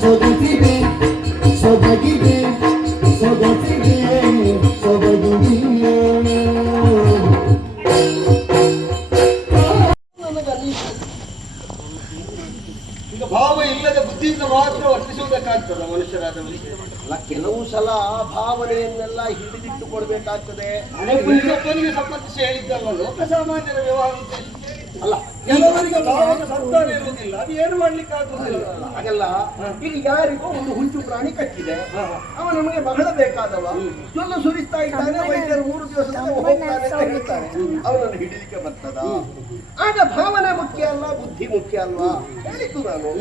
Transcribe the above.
ಸೊಗಸಿದೆ ಸೊಬಗಿದೆ ಸೊಗಸಿದೆ ಸೊಬಗಿದೆ. ಈಗ ಭಾವ ಇಲ್ಲದ ಬುದ್ಧಿಯಿಂದ ಮಾತ್ರ ವರ್ತಿಸುವುದಕ್ಕಾಗ್ತದ ಮನುಷ್ಯರಾದವರಿಗೆ. ಅಲ್ಲ, ಕೆಲವು ಸಲ ಭಾವನೆಯನ್ನೆಲ್ಲ ಹಿಡಿದಿಟ್ಟುಕೊಳ್ಬೇಕಾಗ್ತದೆ. ಅನೇಕನಿಗೆ ಸಂಬಂಧಿಸಿ ಹೇಳಿದ್ದಲ್ಲ, ಲೋಕ ಸಾಮಾನ್ಯರ ವ್ಯವಹಾರ ಅಲ್ಲ, ಕೆಲವರಿಗೆ ಭಾವದ ಸಂತಾನ ಇರುವುದಿಲ್ಲ, ಅದು ಏನು ಮಾಡ್ಲಿಕ್ಕೆ ಆಗುವುದಿಲ್ಲ. ಹಾಗಲ್ಲ, ಈಗ ಯಾರಿಗೋ ಒಂದು ಹುಂಚು ಪ್ರಾಣಿ ಕಟ್ಟಿದೆ, ಅವ ನಮಗೆ ಬಹಳ ಬೇಕಾದವ, ಜೊಲ್ಲ ಸುರಿಸ್ತಾ ಇದ್ದಾನೆ, ವೈದ್ಯರು 3 ದಿವಸದಲ್ಲಿ ಹೋಗ್ತಾನೆ ಅಂತ ಹೇಳ್ತಾರೆ, ಅವನನ್ನು ಹಿಡಿಲಿಕ್ಕೆ ಬರ್ತದ? ಆಗ ಭಾವನೆ ಮುಖ್ಯ ಅಲ್ಲ, ಬುದ್ಧಿ ಮುಖ್ಯ ಅಲ್ವಾ ಹೇಳಿದ್ದು ನಾನು.